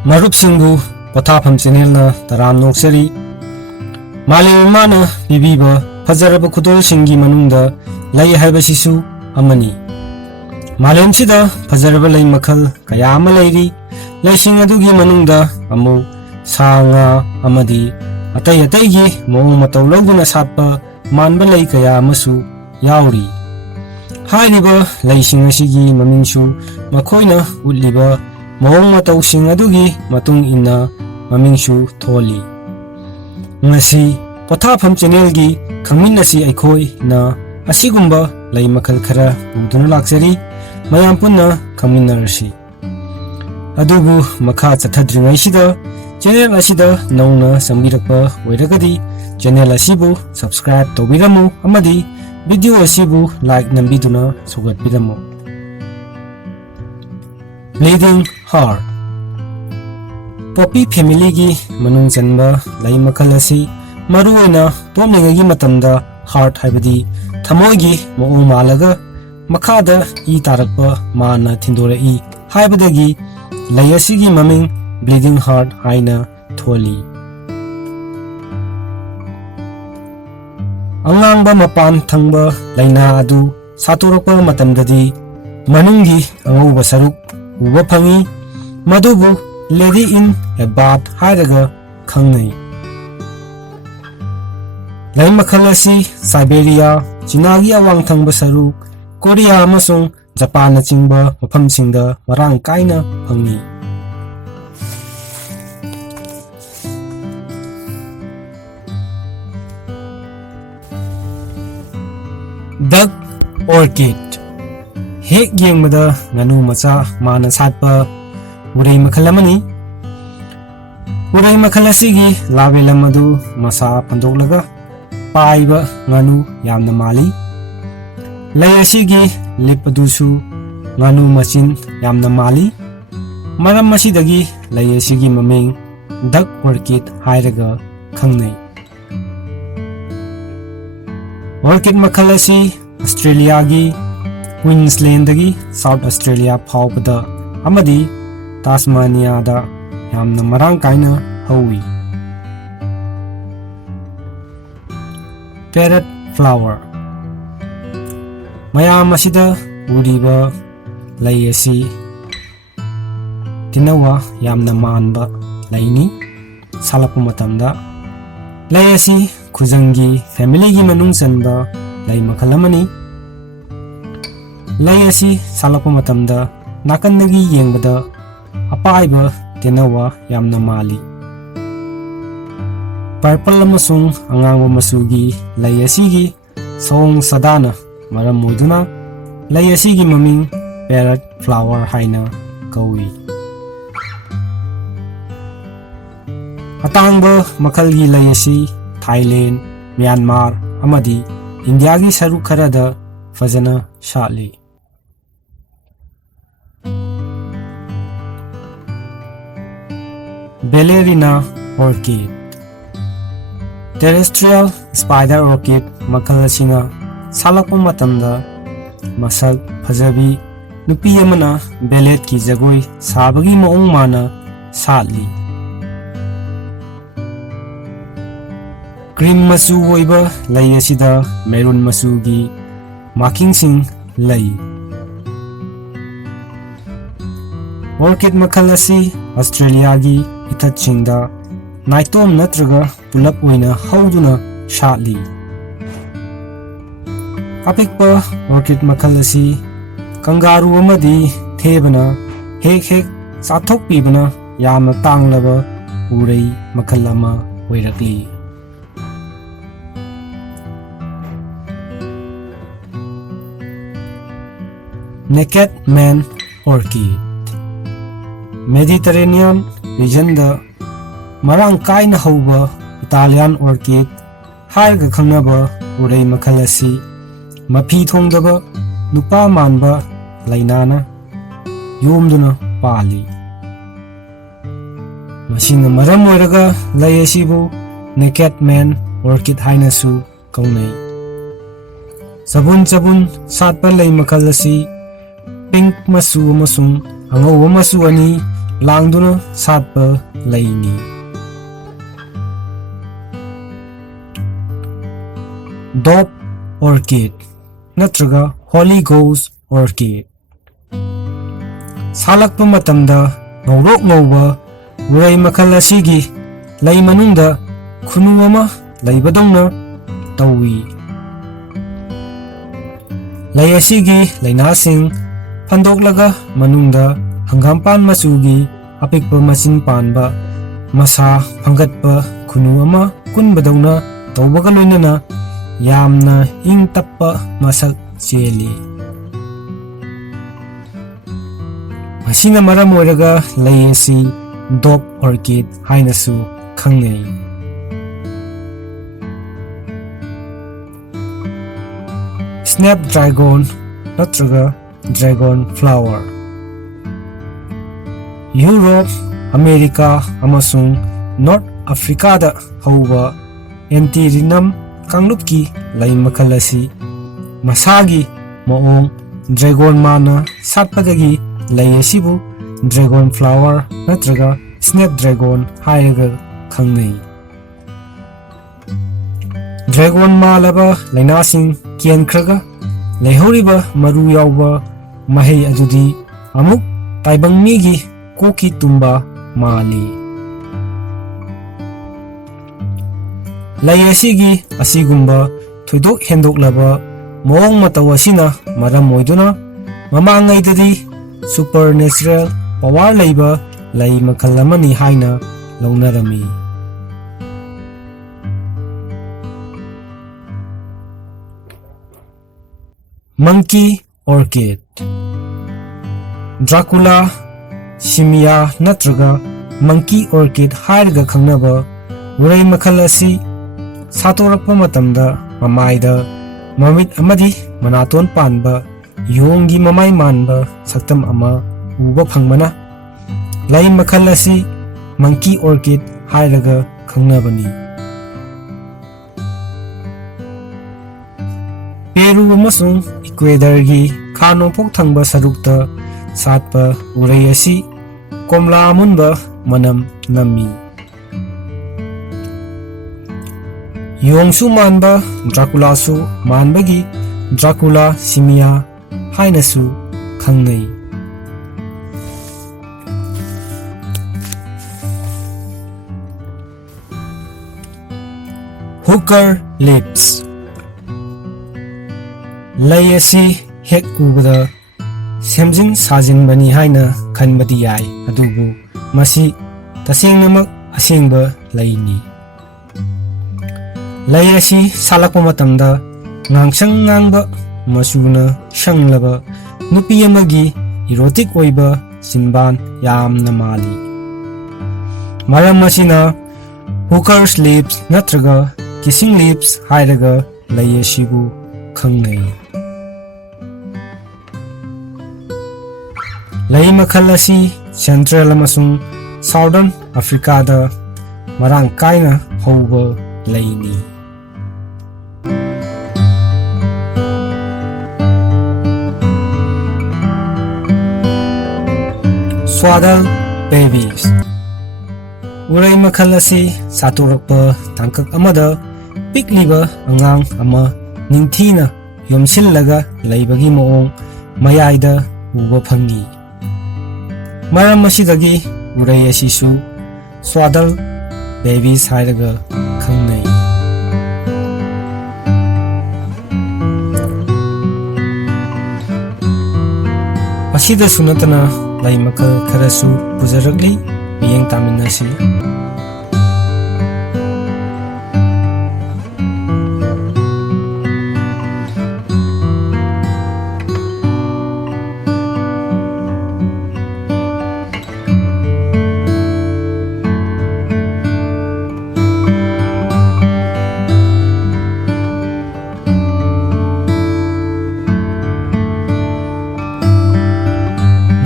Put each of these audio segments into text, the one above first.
Marup Singbu Pothafam Channel na Taram Noksari Malim Mana Bibiba Fajaraba Kudol Singi Manungda Lai Haibasisu Amani Malim Sida Fajaraba Lai Makal Kayama Lairi Lai Singadugi Manungda Amu Sanga Amadi Atay Ataygi Mo Matawlaguna Sapa Manba Lai Kayamasu Yauri Hairiba Lai Singasigi Mamingshu Makoina Uliba Maong matawsing adugi matung ina mamingshu tholi. Ngasi Pothafam Channel gi khangmin asi aikoi na asigumba lai makal khara puduna laksari mayam punna khangminarsi. Adubu makha chathadringai sida channel asida nauna sambirakpa oiragadi channel asibu subscribe tobiramu amadi video asibu like nambiduna sugatbiramu. Bleeding Heart Poppy family gi manung chanba lai makal asi maru oina tomlinga gi matamda heart haibadi thamoi gi moong malaga makhada I tarakpa mana thindora I haibadagi lai asi gi maming Bleeding Heart haina tholi. Angangba mapan thangba laina adu saturakpa matamdadi manungi angauba saruk uba phangi madubu lady in a bath hairaga khangnai. Lai makal asi Siberia, Chinagi awang thangba saruk, Korea amasung Japan na chingba mafamsingda marang kaina phangi. Duck Orchid Hek yengmada nganu macha mana satpa urai makal amani. Urai makal asigi labelam adu masa pandoklaga paiba nganu yamna mali. Lai asigi lipadusu nganu machin yamna mali. Maram masidagi lai asigi maming Duck Orchid hairaga khangnai. Orchid makal asi Australia gi Queensland dagi South Australia phawbada amadi Tasmania da yamna marang kaina hawi. Parrot flower mayam asida uriba lai asi tinawa yamna manba laini salapa matamda lai asi khuzangi family gi manung chanba lai makal amani. Lai asi salapa matamda nakandagi yengbada apaiba tenawa yamna mali. Purple amasung angangba masugi lai asigi song sadana maram moiduna lai asigi maming parrot flower haina kawi. Atangba makalgi lai asi Thailand, Myanmar amadi India gi saruk kharada fazana shatli. Ballerina Orchid Terrestrial Spider Orchid makal asina salakpa matamda masak fajabi nupi amana ballet ki jagoi sabagi maong mana satli. Cream masu oiba lai asida maroon masugi marking sing lai. Orchid makal asi Australia gi ithatchingda naitom natraga pulap oina hauduna shatli. Apikpa orchid makal asi kangaroo amadi thebana hek hek chathok pibana yamna tanglaba urai makal ama oirakli. Naked Man Orchid Mediterranean region da marang kaina hauba Italian orchid hairga khangnaba urai makal asi mapi thongdaba nupa manba lainana yomduna pali. Masina maram oiraga lai asibu Naked Man Orchid hainasu kaunai. Sabun satpa lai makal asi pink masu amasung angau masu ani ꯂꯥꯡꯗꯨꯅ ꯁꯥꯠꯄ ꯂꯩꯅꯤ꯫ ꯗꯣꯞ ꯑꯣꯔꯀꯤꯗ ꯅꯠꯇ꯭ꯔꯒ ꯍꯣꯂꯤ ꯒꯣꯁ ꯑꯣꯔꯀꯤꯗ ꯁꯥꯠꯂꯛꯄ ꯃꯇꯝꯗ ꯉꯧꯔꯣꯛ ꯉꯧꯕ ꯎꯔꯩ ꯃꯈꯜ ꯑꯁꯤꯒꯤ ꯂꯩ ꯃꯅꯨꯡꯗ ꯈꯨꯅꯨ ꯑꯃ ꯂꯩꯕꯗꯧꯅ ꯇꯧꯏ꯫ ꯂꯩ ꯑꯁꯤꯒꯤ ꯂꯩꯅꯥꯁꯤꯡ ꯐꯟꯗꯣꯛꯂꯒ ꯃꯅꯨꯡꯗ ꯍꯪꯒꯥꯝꯄꯥꯟ ꯃꯆꯨꯒꯤ ꯑꯄꯤꯛꯄ ꯃꯆꯤꯟ ꯄꯥꯟꯕ ꯃꯁꯥ ꯐꯪꯒꯠꯄ ꯈꯨꯅꯨ ꯑꯃ ꯀꯨꯟꯕꯗꯧꯅ ꯇꯧꯕꯒ ꯂꯣꯏꯅꯅ ꯌꯥꯝꯅ ꯏꯪ ꯇꯞꯄ ꯃꯁꯛ ꯆꯦꯜꯂꯤ꯫ ꯃꯁꯤꯅ ꯃꯔꯝ ꯑꯣꯏꯔꯒ ꯂꯩ ꯑꯁꯤ ꯗꯣꯞ ꯑꯣꯔꯀꯤꯗ ꯍꯥꯏꯅꯁꯨ ꯈꯪꯅꯩ꯫ ꯁ꯭ꯅꯦꯞꯗ꯭ꯔꯥꯒꯣꯟ ꯅꯠꯇ꯭ꯔꯒ ꯗ꯭ꯔꯦꯒꯣꯟ ꯐ꯭ꯂꯥꯋꯔ ꯌꯨꯔꯣꯞ, ꯑꯃꯦꯔꯤꯀꯥ ꯑꯃꯁꯨꯡ ꯅꯣꯔꯊ ꯑꯐ꯭ꯔꯤꯀꯥꯗ ꯍꯧꯕ ꯑꯦꯟꯇꯤꯔꯤꯅꯝ ꯀꯥꯡꯂꯨꯞꯀꯤ ꯂꯩ ꯃꯈꯜ ꯑꯁꯤ ꯃꯁꯥꯒꯤ ꯃꯑꯣꯡ ꯗ꯭ꯔꯦꯒꯣꯟ ꯃꯥꯅ ꯁꯥꯠꯄꯗꯒꯤ ꯂꯩ ꯑꯁꯤꯕꯨ ꯗ꯭ꯔꯦꯒꯣꯟ ꯐ꯭ꯂꯥꯋꯔ ꯅꯠꯇ꯭ꯔꯒ ꯁ꯭ꯅꯦꯞꯗ꯭ꯔꯦꯒꯣꯟ ꯍꯥꯏꯔꯒ ꯈꯪꯅꯩ꯫ ꯗ꯭ꯔꯦꯒꯣꯟ ꯃꯥꯜꯂꯕ ꯂꯩꯅꯥꯁꯤꯡ ꯀꯦꯟꯈ꯭ꯔꯒ ꯂꯩꯍꯧꯔꯤꯕ ꯃꯔꯨ ꯌꯥꯎꯕ ꯃꯍꯩ ꯑꯗꯨꯗꯤ ꯑꯃꯨꯛ ꯇꯥꯏꯕꯪ ꯃꯤꯒꯤ ꯀꯣꯛꯀꯤ ꯇꯨꯝꯕ ꯃꯥꯜꯂꯤ꯫ ꯂꯩ ꯑꯁꯤꯒꯤ ꯑꯁꯤꯒꯨꯝꯕ ꯊꯣꯏꯗꯣꯛ ꯍꯦꯟꯗꯣꯛꯂꯕ ꯃꯑꯣꯡ ꯃꯇꯧ ꯑꯁꯤꯅ ꯃꯔꯝ ꯑꯣꯏꯗꯨꯅ ꯃꯃꯥꯡꯉꯩꯗꯗꯤ ꯁꯨꯄꯔꯅꯦꯆꯔꯦꯜ ꯄꯋꯥꯔ ꯂꯩꯕ ꯂꯩ ꯃꯈꯜ ꯑꯃꯅꯤ ꯍꯥꯏꯅ ꯂꯧꯅꯔꯝꯃꯤ꯫ ꯃꯪꯀꯤ ꯑꯣꯔꯀꯤꯗ ꯗ꯭ꯔꯥꯀꯨꯂꯥ, ꯁꯤꯃꯤꯌꯥ ꯅꯠꯇ꯭ꯔꯒ ꯃꯪꯀꯤ ꯑꯣꯔꯀꯤꯗ ꯍꯥꯏꯔꯒ ꯈꯪꯅꯕ ꯎꯔꯩ ꯃꯈꯜ ꯑꯁꯤ ꯁꯥꯠꯇꯣꯔꯛꯄ ꯃꯇꯝꯗ ꯃꯃꯥꯏꯗ ꯃꯃꯤꯠ ꯑꯃꯗꯤ ꯃꯅꯥꯇꯣꯟ ꯄꯥꯟꯕ ꯌꯣꯡꯒꯤ ꯃꯃꯥꯏ ꯃꯥꯟꯕ ꯁꯛꯇꯝ ꯑꯃ ꯎꯕ ꯐꯪꯕꯅ ꯂꯩ ꯃꯈꯜ ꯑꯁꯤ ꯃꯪꯀꯤ ꯑꯣꯔꯀꯤꯗ ꯍꯥꯏꯔꯒ ꯈꯪꯅꯕꯅꯤ꯫ ꯄꯦꯔꯨ ꯑꯃꯁꯨꯡ ꯏꯀ꯭ꯋꯦꯗꯔꯒꯤ ꯈꯥ ꯅꯣꯡꯄꯣꯛ ꯊꯪꯕ ꯁꯔꯨꯛꯇ ꯁꯥꯠꯄ ꯎꯔꯩ ꯑꯁꯤ ꯀꯣꯝꯂꯥ ꯑꯃꯨꯟꯕ ꯃꯅꯝ ꯅꯝꯃꯤ꯫ ꯌꯣꯡꯁꯨ ꯃꯥꯟꯕ ꯗ꯭ꯔꯥꯀꯨꯂꯥꯁꯨ ꯃꯥꯟꯕꯒꯤ ꯗ꯭ꯔꯥꯀꯨꯂꯥ ꯁꯤꯃꯤꯌꯥ ꯍꯥꯏꯅꯁꯨ ꯈꯪꯅꯩ꯫ ꯍꯨꯀꯔ ꯂꯤꯞꯁ ꯂꯩ ꯑꯁꯤ ꯍꯦꯛ ꯎꯕꯗ ꯁꯦꯝꯖꯤꯟ ꯁꯥꯖꯤꯟꯕꯅꯤ ꯍꯥꯏꯅ ꯈꯟꯕꯗꯤ ꯌꯥꯏ, ꯑꯗꯨꯕꯨ ꯃꯁꯤ ꯇꯁꯦꯡꯅꯃꯛ ꯑꯁꯦꯡꯕ ꯂꯩꯅꯤ꯫ ꯂꯩ ꯑꯁꯤ ꯁꯥꯠꯂꯛꯄ ꯃꯇꯝꯗ ꯉꯥꯡꯁꯪ ꯉꯥꯡꯕ ꯃꯆꯨꯅ ꯁꯪꯂꯕ ꯅꯨꯄꯤ ꯑꯃꯒꯤ ꯏꯔꯣꯇꯤꯛ ꯑꯣꯏꯕ ꯆꯤꯟꯕꯥꯟ ꯌꯥꯝꯅ ꯃꯥꯜꯂꯤ꯫ ꯃꯔꯝ ꯑꯁꯤꯅ ꯍꯨꯀꯔꯁ ꯂꯤꯞꯁ ꯅꯠꯇ꯭ꯔꯒ ꯀꯤꯁꯤꯡ ꯂꯤꯞꯁ ꯍꯥꯏꯔꯒ ꯂꯩ ꯑꯁꯤꯕꯨ ꯈꯪꯅꯩ꯫ ꯂꯩ ꯃꯈꯜ ꯑꯁꯤ ꯁꯦꯟꯇ꯭ꯔꯦꯜ ꯑꯃꯁꯨꯡ ꯁꯥꯎꯗꯔꯟ ꯑꯐ꯭ꯔꯤꯀꯥꯗ ꯃꯔꯥꯡ ꯀꯥꯏꯅ ꯍꯧꯕ ꯂꯩꯅꯤ꯫ ꯁ꯭ꯋꯥꯗꯜ ꯕꯦꯕꯤꯁ ꯎꯔꯩ ꯃꯈꯜ ꯑꯁꯤ ꯁꯥꯠꯇꯣꯔꯛꯄ ꯇꯥꯡꯀꯛ ꯑꯃꯗ ꯄꯤꯛꯂꯤꯕ ꯑꯉꯥꯡ ꯑꯃ ꯅꯤꯡꯊꯤꯅ ꯌꯣꯝꯁꯤꯜꯂꯒ ꯂꯩꯕꯒꯤ ꯃꯑꯣꯡ ꯃꯌꯥꯏꯗ ꯎꯕ ꯐꯪꯏ꯫ ꯃꯔꯝ ꯑꯁꯤꯗꯒꯤ ꯎꯔꯩ ꯑꯁꯤꯁꯨ ꯁ꯭ꯋꯥꯗꯜ ꯕꯦꯕꯤꯁ ꯍꯥꯏꯔꯒ ꯈꯪꯅꯩ꯫ ꯑꯁꯤꯗꯁꯨ ꯅꯠꯇꯅ ꯂꯩ ꯃꯈꯜ ꯈꯔꯁꯨ ꯄꯨꯖꯔꯛꯂꯤ, ꯃꯤꯠꯌꯦꯡ ꯇꯥꯃꯤꯟꯅꯁꯤ꯫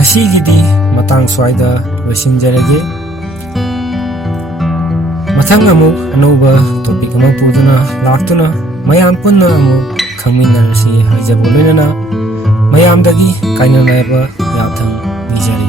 ꯉꯁꯤꯒꯤꯗꯤ ꯃꯇꯥꯡ ꯁ꯭ꯋꯥꯏꯗ ꯂꯣꯏꯁꯤꯟꯖꯔꯒꯦ꯫ ꯃꯊꯪ ꯑꯃꯨꯛ ꯑꯅꯧꯕ ꯇꯣꯄꯤꯛ ꯑꯃ ꯄꯨꯗꯨꯅ ꯂꯥꯛꯇꯨꯅ ꯃꯌꯥꯝ ꯄꯨꯟꯅ ꯑꯃꯨꯛ ꯈꯪꯃꯤꯟꯅꯔꯁꯤ ꯍꯥꯏꯖꯕ ꯂꯣꯏꯅꯅ ꯃꯌꯥꯝꯗꯒꯤ ꯀꯥꯏꯅꯅꯕ ꯌꯥꯊꯪ ꯅꯤꯖꯔꯤ꯫